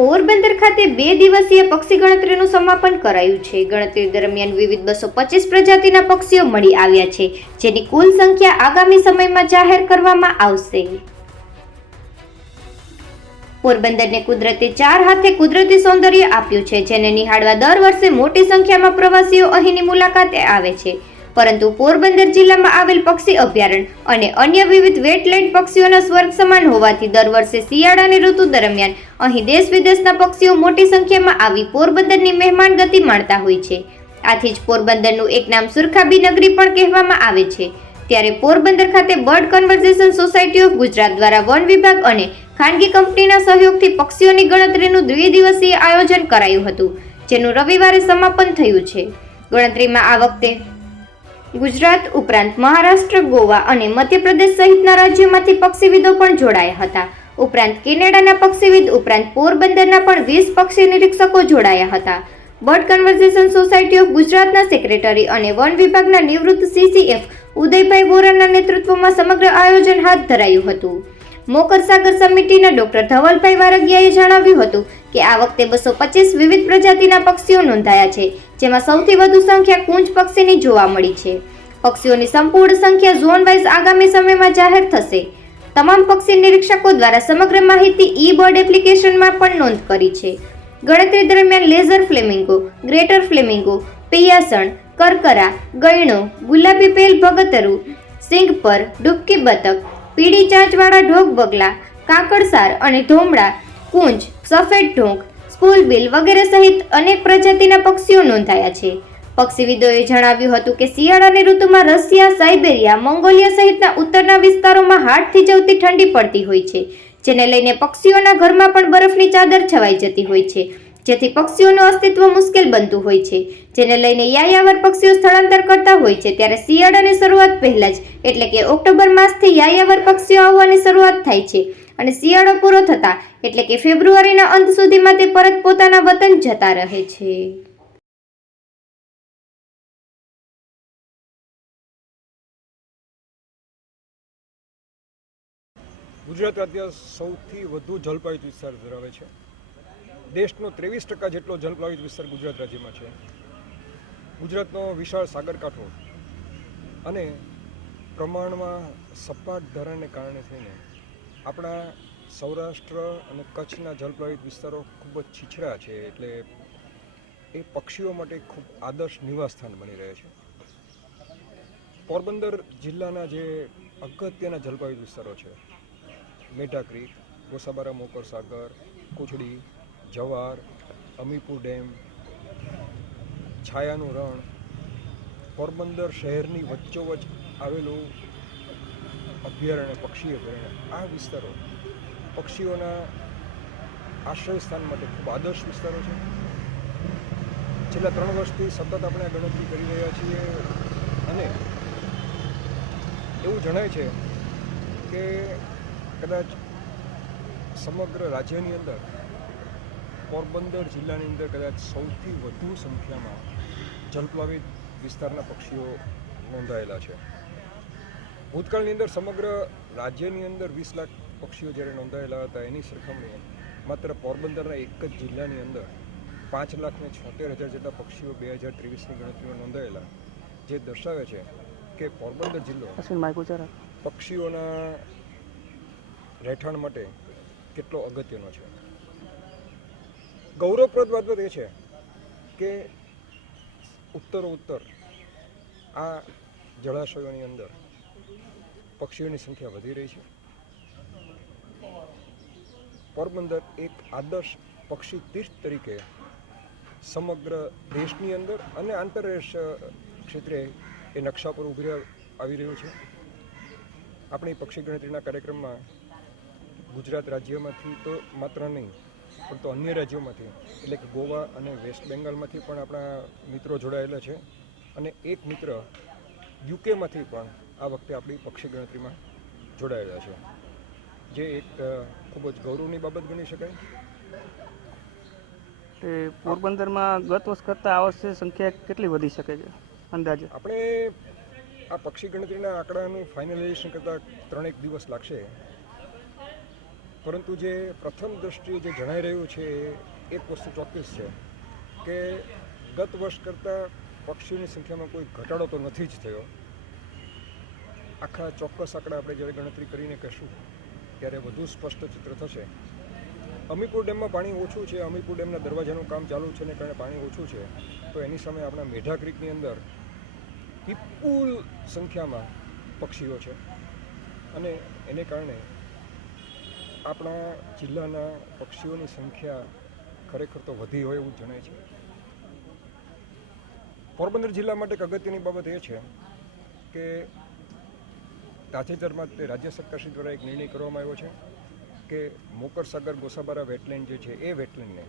પોરબંદર ખાતે 2 દિવસીય પક્ષી ગણતરીનું સમાપન કરાયું છે। ગણતરી દરમિયાન વિવિધ 225 પ્રજાતિના પક્ષીઓ મળી આવ્યા છે, જેની કુલ સંખ્યા આગામી સમયમાં જાહેર કરવામાં આવશે। પોરબંદરને કુદરતે 4 હાથે કુદરતી સૌંદર્ય આપ્યું છે, જેને નિહાળવા દર વર્ષે મોટી સંખ્યામાં પ્રવાસીઓ અહીંની મુલાકાતે આવે છે। પરંતુ પોરબંદર જિલ્લામાં આવેલ પક્ષી અભયારણ્ય અને અન્ય વિવિધ વેટલેન્ડ પક્ષીઓના સ્વર્ગ સમાન હોવાથી દર વર્ષે શિયાળાની ઋતુ દરમિયાન અહીં દેશ વિદેશના પક્ષીઓ મોટી સંખ્યામાં આવી પોરબંદરની મહેમાન ગતિ માણતા હોય છે। આથી જ પોરબંદરનું એક નામ સુરખાબી નગરી પણ કહેવામાં આવે છે। ત્યારે પોરબંદર ખાતે bird conservation society of Gujarat દ્વારા વન વિભાગ અને ખાનગી કંપનીના સહયોગથી પક્ષીઓની ગણતરીનું દ્વિદિવસીય આયોજન કરાયું હતું, જેનું રવિવારે સમાપન થયું છે। ગણતરીમાં આ વખતે ગુજરાત ઉપરાંત મહારાષ્ટ્ર, ગોવા અને મધ્યપ્રદેશ સહિતના રાજ્યોમાંથી પક્ષીવિદો પણ જોડાયા હતા। ઉપરાંત કેનેડાના પક્ષીવિદ ઉપરાંત પોરબંદરના પણ 20 પક્ષી નિરીક્ષકો જોડાયા હતા। બર્ડ કન્ઝર્વેશન સોસાયટી ઓફ ગુજરાતના સેક્રેટરી અને વન વિભાગના નિવૃત્ત CCF ઉદયભાઈ વોરાના નેતૃત્વમાં સમગ્ર આયોજન હાથ ધરાયું હતું। મોકર સાગર સમિતિના ડોક્ટર ધવલભાઈ વારગિયાએ જણાવ્યું હતું કે આ વખતે 225 વિવિધ પ્રજાતિના પક્ષીઓ નોંધાયા છે, જેમાં સૌથી વધુ સંખ્યા કુંજ પક્ષીની જોવા મળી છે। પક્ષીઓની સંપૂર્ણ સંખ્યા ઝોન વાઇઝ આગામી સમયમાં જાહેર થશે। તમામ પક્ષી નિરીક્ષકો દ્વારા સમગ્ર માહિતી ઈ-બર્ડ એપ્લિકેશનમાં પણ નોંધ કરી છે। ગણતરી દરમિયાન લેઝર ફ્લેમિંગો, ગ્રેટર ફ્લેમિંગો, પિયાસણ, કરકરા, ગયણો, ગુલાબી પેલ ભગતરુ, સિંગપર, ડૂબકી બતક, પીળી ચાંચવાળા ઢોક બગલા, કાકડસાર અને ધોમડા, કુંજ, સફેદ ઢોંક, સ્પૂલબિલ વગેરે સહિત અનેક પ્રજાતિના પક્ષીઓ નોંધાયા છે। પક્ષીવિદોએ જણાવ્યું હતું કે શિયાળાની ઋતુમાં રશિયા, સાઇબેરિયા, મંગોલિયા સહિતના ઉત્તરના વિસ્તારોમાં હાડ થીજવતી ઠંડી પડતી હોય છે, જેને લઈને પક્ષીઓના ઘરમાં પણ બરફની ચાદર છવાઈ જતી હોય છે, જેથી પક્ષીઓનું અસ્તિત્વ મુશ્કેલ બનતું હોય છે, જેને લઈને યાયાવર પક્ષીઓ સ્થળાંતર કરતા હોય છે। ત્યારે શિયાળાની શરૂઆત પહેલા જ એટલે કે ઓક્ટોબર માસથી યાયાવર પક્ષીઓ આવવાની શરૂઆત થાય છે અને શિયાળો પૂરો થતા એટલે કે ફેબ્રુઆરીના અંત સુધીમાં તે પરત પોતાના વતન જતા રહે છે। ગુજરાત રાજ્ય સૌથી વધુ જલપ્લાવિત વિસ્તાર ધરાવે છે। દેશનો 23% જેટલો જલપ્લાવિત વિસ્તાર ગુજરાત રાજ્યમાં છે। ગુજરાતનો વિશાળ સાગરકાંઠો અને પ્રમાણમાં સપાટ ધરાને કારણે થઈને આપણા સૌરાષ્ટ્ર અને કચ્છના જલપ્લાવિત વિસ્તારો ખૂબ જ છીછરા છે, એટલે એ પક્ષીઓ માટે ખૂબ આદર્શ નિવાસસ્થાન બની રહે છે। પોરબંદર જિલ્લાના જે અગત્યના જલપ્લાવિત વિસ્તારો છે, મેઢા ક્રીક, ગોસાબારા મોકર સાગર, કુચડી, જવાર, અમીપુર ડેમ, છાયાનું રણ, પોરબંદર શહેરની વચ્ચોવચ્ચ આવેલું અભયારણ્ય, પક્ષી અભયારણ્ય, આ વિસ્તારો પક્ષીઓના આશ્રય સ્થાન માટે ખૂબ આદર્શ વિસ્તારો છે। છેલ્લા 3 વર્ષથી સતત આપણે આ ગણતરી કરી રહ્યા છીએ અને એવું જણાય છે કે કદાચ સમગ્ર રાજ્યની અંદર પોરબંદર જિલ્લાની અંદર કદાચ સૌથી વધુ સંખ્યામાં જલપ્લાવિત વિસ્તારના પક્ષીઓ નોંધાયેલા છે। ભૂતકાળની અંદર સમગ્ર રાજ્યની અંદર 20 લાખ પક્ષીઓ જ્યારે નોંધાયેલા હતા, એની સરખામણીએ માત્ર પોરબંદરના એક જ જિલ્લાની અંદર 5,76,000 જેટલા પક્ષીઓ 2023ની ગણતરીમાં નોંધાયેલા, જે દર્શાવે છે કે પોરબંદર જિલ્લો પક્ષીઓના રહેઠાણ માટે કેટલો અગત્યનો છે। ગૌરવપ્રદ બાબત એ છે કે ઉત્તરોત્તર આ જળાશયોની અંદર પક્ષીઓની સંખ્યા વધી રહી છે। પોરબંદર એક આદર્શ પક્ષી તીર્થ તરીકે સમગ્ર દેશની અંદર અને આંતરરાષ્ટ્રીય ક્ષેત્રે એ નકશા પર ઉભરી આવી રહ્યું છે। આપણી પક્ષી ગણતરીના કાર્યક્રમમાં ગુજરાત રાજ્યમાંથી તો માત્ર નહીં, પરંતુ અન્ય રાજ્યોમાંથી એટલે કે ગોવા અને વેસ્ટ બેંગાલમાંથી પણ આપણા મિત્રો જોડાયેલા છે અને એક મિત્ર યુકેમાંથી પણ આ વખતે આપણી પક્ષી ગણતરીમાં જોડાયેલા છે, જે એક ખૂબ જ ગૌરવની બાબત ગણી શકાય। પોરબંદરમાં ગત વર્ષ કરતાં આ વર્ષે સંખ્યા કેટલી વધી શકે છે અંદાજે? આપણે આ પક્ષી ગણતરીના આંકડાનું ફાઇનલાઇઝેશન કરતાં 3-1 દિવસ લાગશે, પરંતુ જે પ્રથમ દૃષ્ટિએ જે જણાઈ રહ્યું છે એ એક વસ્તુ ચોક્કસ છે કે ગત વર્ષ કરતાં પક્ષીઓની સંખ્યામાં કોઈ ઘટાડો તો નથી જ થયો. આખા ચોક્કસ આંકડા આપણે જ્યારે ગણતરી કરીને કહીશું ત્યારે વધુ સ્પષ્ટ ચિત્ર થશે. અમીપુર ડેમમાં પાણી ઓછું છે, અમીપુર ડેમના દરવાજાનું કામ ચાલુ છે ને કારણે પાણી ઓછું છે, તો એની સામે આપણા મેઢા ક્રીકની અંદર વિપુલ સંખ્યામાં પક્ષીઓ છે અને એને કારણે આપણા જિલ્લાના પક્ષીઓની સંખ્યા ખરેખર તો વધી હોય એવું જણાય છે. પોરબંદર જિલ્લા માટે એક અગત્યની બાબત એ છે કે તાજેતરમાં તે રાજ્ય સરકારશ્રી દ્વારા એક નિર્ણય કરવામાં આવ્યો છે કે મોકરસાગર ગોસાબારા વેટલેન્ડ જે છે એ વેટલેન્ડને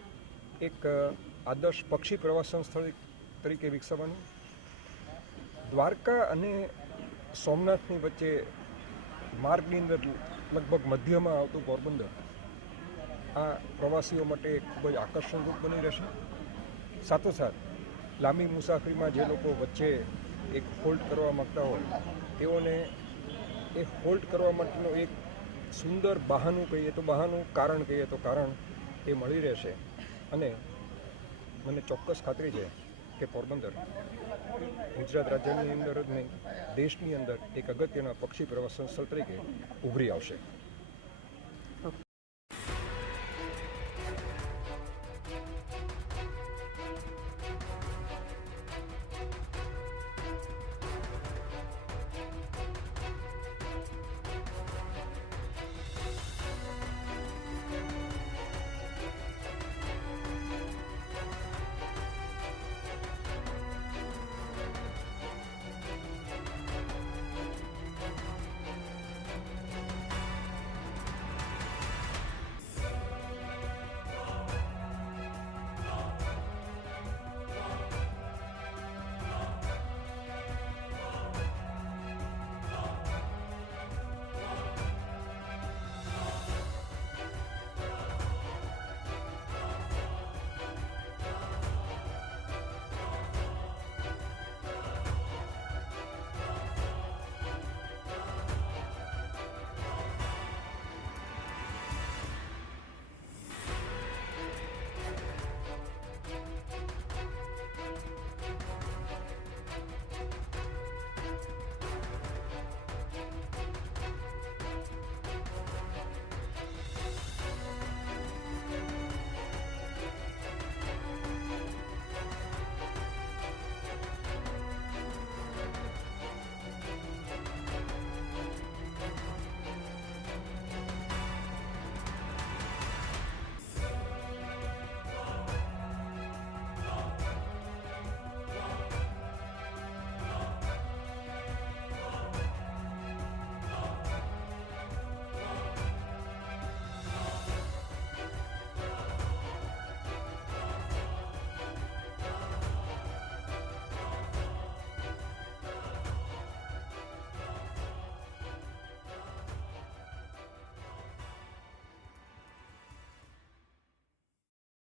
એક આદર્શ પક્ષી પ્રવાસન સ્થળ તરીકે વિકસાવવાનું. દ્વારકા અને સોમનાથની વચ્ચે માર્ગની અંદર લગભગ મધ્યમાં આવતું પોરબંદર આ પ્રવાસીઓ માટે ખૂબ જ આકર્ષણરૂપ બની રહેશે. સાથોસાથ લાંબી મુસાફરીમાં જે લોકો વચ્ચે એક હોલ્ટ કરવા માગતા હોય તેઓને એ હોલ્ટ કરવા માટેનું એક સુંદર બહાનું કહીએ તો બહાનું, કારણ કહીએ તો કારણ એ મળી રહેશે. અને મને ચોક્કસ ખાતરી છે કે પોરબંદર ગુજરાત રાજ્યની અંદર જ નહીં, દેશની અંદર એક અગત્યના પક્ષી પ્રવાસન સ્થળ તરીકે ઉભરી આવશે.